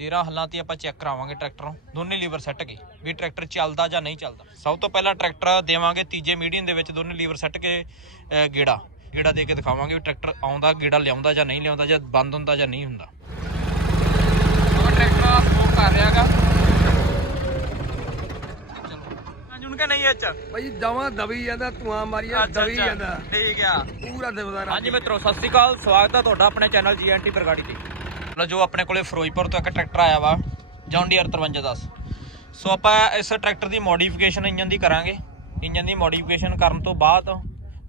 13 ਹੱਲਾਂ ਤੇ ਆਪਾਂ ਚੈੱਕ ਕਰਾਵਾਂਗੇ ਟਰੈਕਟਰ ਨੂੰ। ਦੋਨੇ ਲੀਵਰ ਸੈੱਟ ਕੇ ਵੀ ਟਰੈਕਟਰ ਚੱਲਦਾ ਜਾਂ ਨਹੀਂ ਚੱਲਦਾ। ਸਭ ਤੋਂ ਪਹਿਲਾਂ ਟਰੈਕਟਰ ਦੇਵਾਂਗੇ ਤੀਜੇ ਮੀਡੀਅਮ ਦੇ ਵਿੱਚ ਦੋਨੇ ਲੀਵਰ ਸੈੱਟ ਕੇ ਗੇੜਾ। ਗੇੜਾ ਦੇ ਕੇ ਦਿਖਾਵਾਂਗੇ ਵੀ ਟਰੈਕਟਰ ਆਉਂਦਾ ਗੇੜਾ ਲਿਆਉਂਦਾ ਜਾਂ ਨਹੀਂ ਲਿਆਉਂਦਾ ਜਾਂ ਬੰਦ ਹੁੰਦਾ ਜਾਂ ਨਹੀਂ ਹੁੰਦਾ। ਟਰੈਕਟਰ ਸਮੋਕ ਕਰ ਰਿਹਾਗਾ ਕੇ ਨਹੀਂ ਅੱਛਾ ਭਾਈ ਦਵਾ ਦਬੀ ਜਾਂਦਾ ਧੂਆਂ ਮਾਰੀਆ ਦਬੀ ਜਾਂਦਾ। ਠੀਕ ਆ। ਪੂਰਾ ਦਬਦਾ ਹਾਂਜੀ ਮਿੱਤਰੋ ਸਤਿ ਸ਼੍ਰੀ ਅਕਾਲ। ਸਵਾਗਤ ਹੈ ਤੁਹਾਡਾ ਆਪਣੇ ਚੈਨਲ ਜੀਐਨਟੀ ਬਰਗਾੜੀ ਤੇ। ਲੋ ਜੋ ਆਪਣੇ ਕੋਲੇ ਫਿਰੋਜ਼ਪੁਰ ਤੋਂ ਇੱਕ ਟਰੈਕਟਰ ਆਇਆ ਵਾ ਜੌਨ ਡੀਅਰ 5310 ਸੋ ਆਪਾਂ ਇਸ ਟਰੈਕਟਰ ਦੀ ਮੋਡੀਫਿਕੇਸ਼ਨ ਇੰਜਨ ਦੀ ਕਰਾਂਗੇ। ਇੰਜਨ ਦੀ ਮੋਡੀਫਿਕੇਸ਼ਨ ਕਰਨ ਤੋਂ ਬਾਅਦ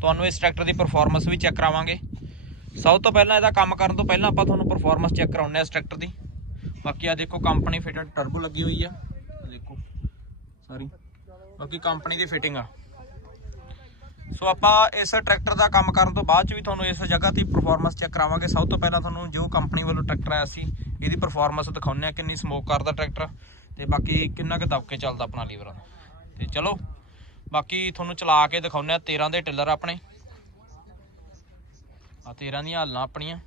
ਤੁਹਾਨੂੰ ਇਸ ਟਰੈਕਟਰ ਦੀ ਪਰਫਾਰਮੈਂਸ ਵੀ ਚੈੱਕ ਕਰਾਵਾਂਗੇ। ਸਭ ਤੋਂ ਪਹਿਲਾਂ ਇਹਦਾ ਕੰਮ ਕਰਨ ਤੋਂ ਪਹਿਲਾਂ ਆਪਾਂ ਤੁਹਾਨੂੰ ਪਰਫਾਰਮੈਂਸ ਚੈੱਕ ਕਰਾਉਂਦੇ ਆ ਇਸ ਟਰੈਕਟਰ ਦੀ। ਬਾਕੀ ਆ ਦੇਖੋ ਕੰਪਨੀ ਫਿਟਡ ਟਰਬੋ ਲੱਗੀ ਹੋਈ ਆ। ਦੇਖੋ ਸਾਰੀ ਬਾਕੀ ਕੰਪਨੀ ਦੀ ਫਿਟਿੰਗ ਆ। ਸੋ ਆਪਾਂ ਇਸ ਟਰੈਕਟਰ ਦਾ ਕੰਮ ਕਰਨ ਤੋਂ ਬਾਅਦ ਚ ਵੀ ਤੁਹਾਨੂੰ ਇਸ ਜਗ੍ਹਾ ਤੇ ਪਰਫਾਰਮੈਂਸ ਚੈੱਕ ਕਰਾਵਾਂਗੇ। ਸਭ ਤੋਂ ਪਹਿਲਾਂ ਤੁਹਾਨੂੰ ਜੋ ਕੰਪਨੀ ਵੱਲੋਂ ਟਰੈਕਟਰ ਆਇਆ ਸੀ, ਇਹਦੀ ਪਰਫਾਰਮੈਂਸ ਦਿਖਾਉਂਦੇ ਆ ਕਿੰਨੀ ਸਮੋਕ ਕਰਦਾ ਟਰੈਕਟਰ ਤੇ ਬਾਕੀ ਕਿੰਨਾ ਕੁ ਦਬਕੇ ਚੱਲਦਾ ਆਪਣਾ ਲੀਵਰ ਦਾ ਤੇ ਚਲੋ, ਬਾਕੀ ਤੁਹਾਨੂੰ ਚਲਾ ਕੇ ਦਿਖਾਉਂਦੇ ਆ 13 ਦੇ ਟਿਲਰ ਆਪਣੇ। ਆ 13 ਦੀਆਂ ਹੱਲਾਂ ਆਪਣੀਆਂ।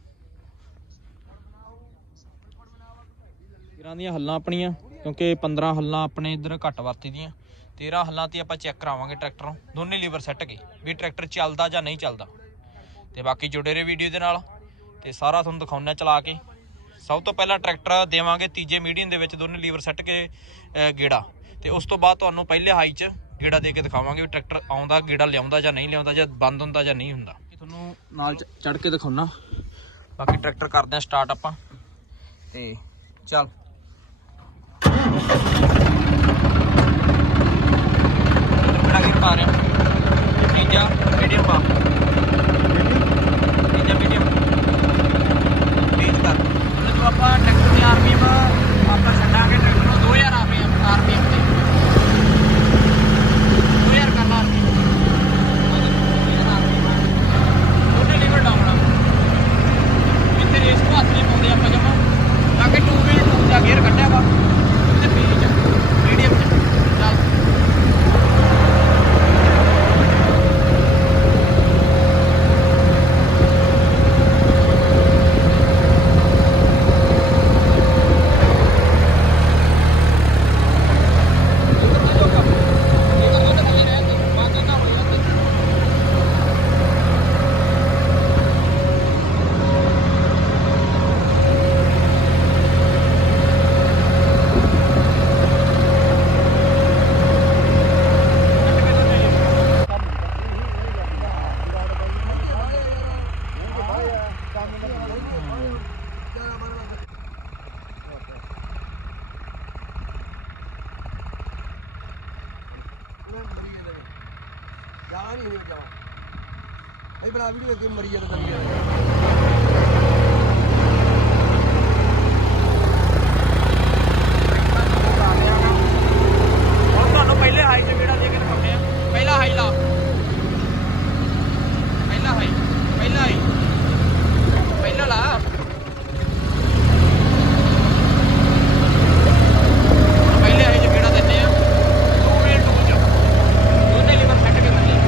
13 ਦੀਆਂ ਹੱਲਾਂ ਆਪਣੀਆਂ, ਕਿਉਂਕਿ 15 ਹੱਲਾਂ ਆਪਣੇ ਇੱਧਰ ਘੱਟ ਵਰਤੀ ਦੀਆਂ। 13 ਹੱਲਾਂ ਤੇ ਆਪਾਂ ਚੈੱਕ ਕਰਾਵਾਂਗੇ ਟਰੈਕਟਰ ਨੂੰ। ਦੋਨੇ ਲੀਵਰ ਸੈੱਟ ਕੇ ਵੀ ਟਰੈਕਟਰ ਚੱਲਦਾ ਜਾਂ ਨਹੀਂ ਚੱਲਦਾ। ਤੇ ਬਾਕੀ ਜੁੜੇ ਰਹੇ ਵੀਡੀਓ ਦੇ ਨਾਲ ਤੇ ਸਾਰਾ ਤੁਹਾਨੂੰ ਦਿਖਾਉਣਾ ਚਲਾ ਕੇ। ਸਭ ਤੋਂ ਪਹਿਲਾਂ ਟਰੈਕਟਰ ਦੇਵਾਂਗੇ ਤੀਜੇ ਮੀਡੀਅਮ ਦੇ ਵਿੱਚ ਦੋਨੇ ਲੀਵਰ ਸੈੱਟ ਕੇ ਗੇੜਾ। ਤੇ ਉਸ ਤੋਂ ਬਾਅਦ ਤੁਹਾਨੂੰ ਪਹਿਲੇ ਹਾਈ 'ਚ ਗੇੜਾ ਦੇ ਕੇ ਦਿਖਾਵਾਂਗੇ ਵੀ ਟਰੈਕਟਰ ਆਉਂਦਾ ਗੇੜਾ ਲਿਆਉਂਦਾ ਜਾਂ ਨਹੀਂ ਲਿਆਉਂਦਾ ਜਾਂ ਬੰਦ ਹੁੰਦਾ ਜਾਂ ਨਹੀਂ ਹੁੰਦਾ। ਤੁਹਾਨੂੰ ਨਾਲ ਚੜ ਕੇ ਦਿਖਾਉਣਾ ਬਾਕੀ ਟਰੈਕਟਰ ਕਰਦੇ ਆ ਸਟਾਰਟ ਆਪਾਂ। ਤੇ ਚੱਲ। about it. ਜਾਨ ਹੀ ਨਹੀਂ ਬਚਾਵਾ ਅਸੀਂ ਬਣਾ ਵੀਡੀਓ ਅੱਗੇ ਮਰੀ ਜਾਂਦਾ ਦਬੀ ਜਾਂਦਾ ਹੁਣ ਤੁਹਾਨੂੰ ਪਹਿਲੇ ਹਾਈ ਤੇ ਕਿਹੜਾ ਦੇ ਕੇ ਦਿਖਾਉਂਦੇ ਆ ਪਹਿਲਾ ਹਾਈ ਲਾ ਪਹਿਲਾ ਹਾਈ ਪਹਿਲਾ ਹਾਈ ਪਹਿਲਾ ਲਾ ਹੁਣ ਪਹਿਲੇ ਹਾਈ ਤੇ ਕਿਹੜਾ ਦਿੰਦੇ ਆ 2 ਵੀਲ 2 ਚ ਦੋਨੇ ਲੀਵਰ ਸੈੱਟ ਕੇ ਥੱਲੇ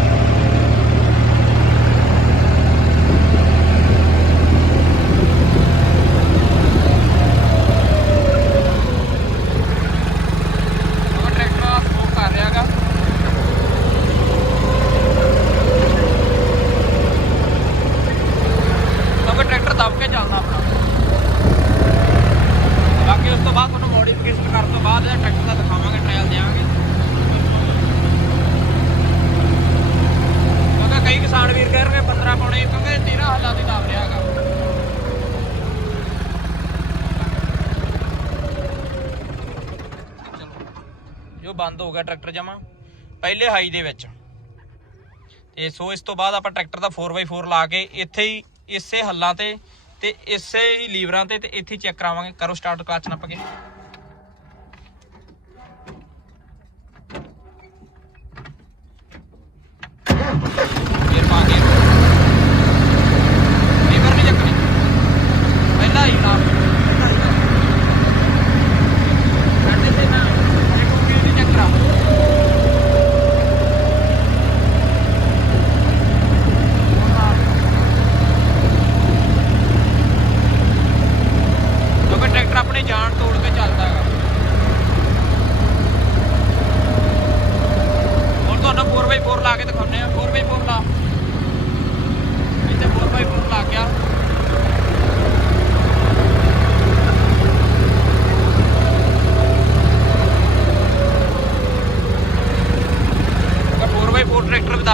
ਉਹ ਟਰੈਕਟਰ ਸਮੋਕ ਕਰ ਰਿਹਾਗਾ ਕਿਉਂਕਿ ਟਰੈਕਟਰ ਦਬ ਕੇ ਚੱਲਦਾ ਆਪਣਾ ਬਾਕੀ ਉਸ ਤੋਂ ਬਾਅਦ ਤੁਹਾਨੂੰ ਕਰਨ ਤੋਂ ਬਾਅਦ ਇਹ ਟਰੈਕਟਰ ਦਾ ਦਿਖਾਵਾਂਗੇ ਟ੍ਰਾਇਲ ਦੇਵਾਂਗੇ। ਕਿਉਂਕਿ ਕਈ ਕਿਸਾਨ ਵੀਰ ਕਹਿ ਰਹੇ 15 ਪਾਉਣੇ, ਕਿਉਂਕਿ 13 ਹਾਲਾਂ ਦੀ ਦਬ ਰਿਹਾ ਹੈਗਾ। ਜੋ ਬੰਦ ਹੋ ਗਿਆ ਟਰੈਕਟਰ ਜਮਾ, ਪਹਿਲੇ ਹਾਈ ਦੇ ਵਿੱਚ। ਤੇ ਸੋ ਇਸ ਤੋਂ ਬਾਅਦ ਆਪਾਂ ਟਰੈਕਟਰ ਦਾ 4x4 ਲਾ ਕੇ ਇੱਥੇ ਹੀ, ਇਸੇ ਹੱਲਾਂ ਤੇ ਤੇ ਇਸੇ ਹੀ ਲੀਵਰਾਂ ਤੇ ਤੇ ਇੱਥੇ ਚੈੱਕ ਕਰਾਵਾਂਗੇ। ਕਰੋ ਸਟਾਰਟ ਕਲਚ ਨੱਪ ਕੇ।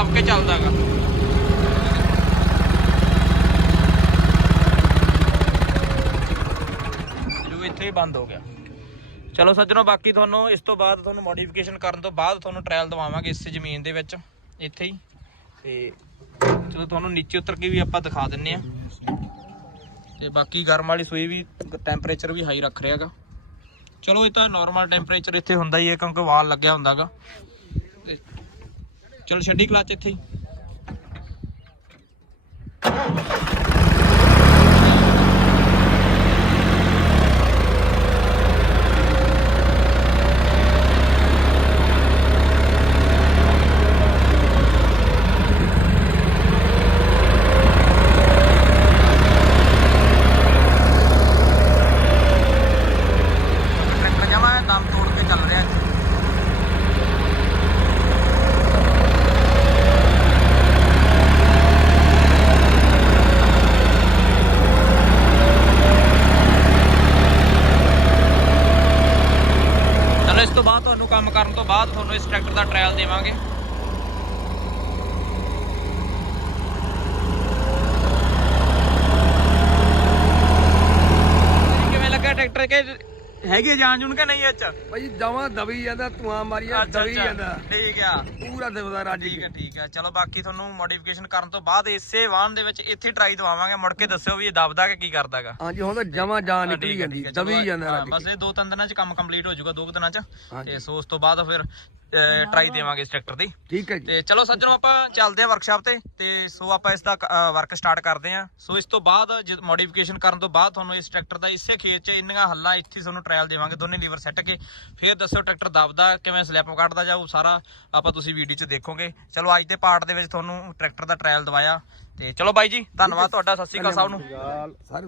ਦਬ ਕੇ ਚੱਲਦਾਗਾ। ਜੋ ਇੱਥੇ ਹੀ ਬੰਦ ਹੋ ਗਿਆ। ਚਲੋ ਸੱਜਣੋ, ਬਾਕੀ ਤੁਹਾਨੂੰ ਇਸ ਤੋਂ ਬਾਅਦ ਤੁਹਾਨੂੰ ਮੋਡੀਫਿਕੇਸ਼ਨ ਕਰਨ ਤੋਂ ਬਾਅਦ ਤੁਹਾਨੂੰ ਟ੍ਰਾਇਲ ਦਵਾਵਾਂਗੇ ਇਸ ਜ਼ਮੀਨ ਦੇ ਵਿੱਚ, ਇੱਥੇ ਹੀ। ਤੇ ਚਲੋ ਤੁਹਾਨੂੰ ਨੀਚੇ ਉਤਰ ਕੇ ਵੀ ਆਪਾਂ ਦਿਖਾ ਦਿੰਨੇ ਆ। ਤੇ ਬਾਕੀ ਗਰਮ ਵਾਲੀ ਸੂਈ ਵੀ ਟੈਂਪਰੇਚਰ ਵੀ ਹਾਈ ਰੱਖ ਰਿਹਾਗਾ। ਚਲੋ, ਇਹ ਤਾਂ ਨਾਰਮਲ ਟੈਂਪਰੇਚਰ ਇੱਥੇ ਹੁੰਦਾ ਹੀ ਹੈ, ਕਿਉਂਕਿ ਵਾਲ ਲੱਗਿਆ ਹੁੰਦਾਗਾ। ਤੇ ਚਲੋ ਛੱਡੀ ਕਲੱਚ ਇੱਥੇ ਹੀ ਟਰੈਕਟਰ ਜਮਾ ਦਮ ਤੋੜ ਕੇ ਚੱਲ ਰਿਹਾ ਜੀ ਚਲੋ ਇਸ ਤੋਂ ਬਾਅਦ ਤੁਹਾਨੂੰ ਕੰਮ ਕਰਨ ਤੋਂ ਬਾਅਦ ਤੁਹਾਨੂੰ ਇਸ ਟਰੈਕਟਰ ਦਾ ਟ੍ਰਾਇਲ ਦੇਵਾਂਗੇ। ਕਿਵੇਂ ਲੱਗਾ ਟਰੈਕਟਰ? ਕਿ ਹੈਗੇ ਜਾਣ ਜੂਨ ਕਿ ਨਹੀਂ ਇਹ ਚ? ਭਾਈ ਦਵਾ ਦਬੀ ਜਾਂਦਾ ਧੂਆਂ ਮਾਰੀ ਜਾਂਦਾ ਦਬੀ ਜਾਂਦਾ। ਠੀਕ ਆ। ਪੂਰਾ ਦਿਵਦਾ ਰਾਜੀ ਠੀਕ ਹੈ ਠੀਕ ਹੈ ਚਲੋ ਬਾਕੀ ਤੁਹਾਨੂੰ ਮੋਡੀਫਿਕੇਸ਼ਨ ਕਰਨ ਤੋਂ ਬਾਅਦ ਇਸੇ ਵਾਹਨ ਦੇ ਵਿੱਚ ਇੱਥੇ ਟਰਾਈ ਦਵਾਵਾਂਗੇ। ਮੁੜ ਕੇ ਦੱਸਿਓ ਵੀ ਇਹ ਦਬਦਾ ਕਿ ਕੀ ਕਰਦਾਗਾ। ਹਾਂਜੀ ਹੁਣ ਤਾਂ ਜਮਾ ਜਾਨ ਨਿਕਲੀ ਜਾਂਦੀ ਦਬੀ ਜਾਂਦਾ ਰਾਜੀ ਬਸ ਇਹ ਦੋ ਤਿੰਨ ਦਿਨਾਂ ਚ ਕੰਮ ਕੰਪਲੀਟ ਹੋ ਜਾਊਗਾ ਦੋ ਕੁ ਦਿਨਾਂ ਚ। ਤੇ ਸੋ ਉਸ ਤੋਂ ਬਾਅਦ ਫਿਰ ਟਰਾਈ ਦੇਵਾਂਗੇ ਇਸ ਟਰੈਕਟਰ ਦੀ। ਠੀਕ ਹੈ ਜੀ। ਤੇ ਚਲੋ ਸੱਜਣੋ ਆਪਾਂ ਚੱਲਦੇ ਹਾਂ ਵਰਕਸ਼ਾਪ ਤੇ। ਤੇ ਸੋ ਆਪਾਂ ਇਸ ਦਾ ਵਰਕ ਸਟਾਰਟ ਕਰਦੇ ਹਾਂ। ਸੋ ਇਸ ਤੋਂ ਬਾਅਦ ਮੋਡੀਫਿਕੇਸ਼ਨ ਕਰਨ ਤੋਂ ਬਾਅਦ ਤੁਹਾਨੂੰ ਇਸ ਟਰੈਕਟਰ ਦਾ ਇਸੇ ਖੇਤ 'ਚ ਇੰਨੀਆਂ ਹੱਲਾਂ ਇੱਥੇ ਤੁਹਾਨੂੰ ਟ੍ਰਾਇਲ ਦੇਵਾਂਗੇ ਦੋਨੇ ਲੀਵਰ ਸੈੱਟ ਕੇ। ਫਿਰ ਦੱਸਿਓ ਟਰੈਕਟਰ ਦਬਦਾ ਕਿਵੇਂ ਸਲਿੱਪ ਕੱਢਦਾ ਜਾਊ ਸਾਰਾ ਆਪਾਂ ਤੁਸੀਂ ਵੀਡੀਓ 'ਚ ਦੇਖੋਗੇ। ਚਲੋ ਅੱਜ ਦੇ ਪਾਰਟ ਦੇ ਵਿੱਚ ਤੁਹਾਨੂੰ ਟਰੈਕਟਰ ਦਾ ਟ੍ਰਾਇਲ ਦਵਾਇਆ। ਤੇ ਚਲੋ ਬਾਈ ਜੀ ਧੰਨਵਾਦ ਤੁਹਾਡਾ ਸਤਿ ਸ਼੍ਰੀ ਅਕਾਲ ਸਭ ਨੂੰ। ਸਾਰੇ